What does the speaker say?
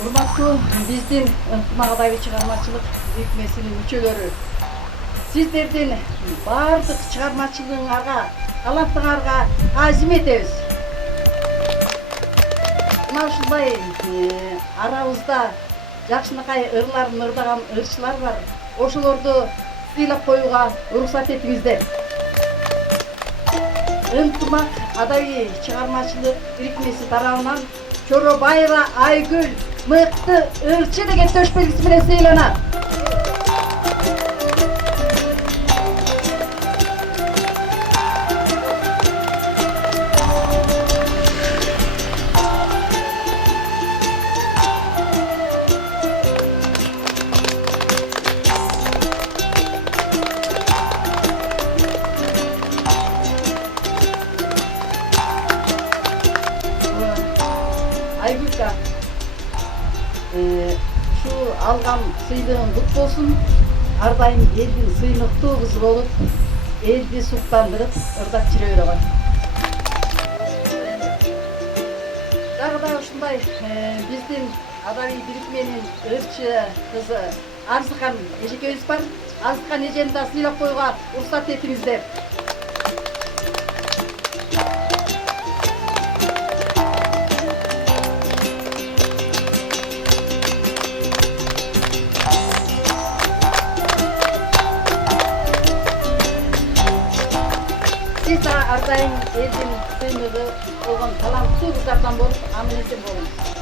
Урматтуу биздин ынтымак адабий чыгармачылык бирикмесинин мүчөлөрү, сиздердин баардык чыгармачылыгыңарга, талантыңарга таазим этебиз. Мына ушундай арабызда жакшынакай ырларын ырдаган ырчылар бар. Ошолорду сыйлап коюуга уруксат этиңиздер. Ынтымак адабий чыгармачылык бирикмеси тарабынан Чоробаева Айгүл мыкты ырчы деген төш белгиси менен сыйланат. Айгүлка, şu алган сыйлыгың кут болсун. Ар дайым элдин сыймыктуу кызы болуп, элди суктандырып, ырдап жүрө бере кой. Дагы да ушундай биздин адабий бирикменин ырчы кызы Арзыкан эжекебиз бар. Арзыкан эжени да сыйлап коюуга уруксат этиңиздер. Siz ар дайым элдин сыймыгы болгон таланттуу кыздардан болуп, аман эсен болуңуз.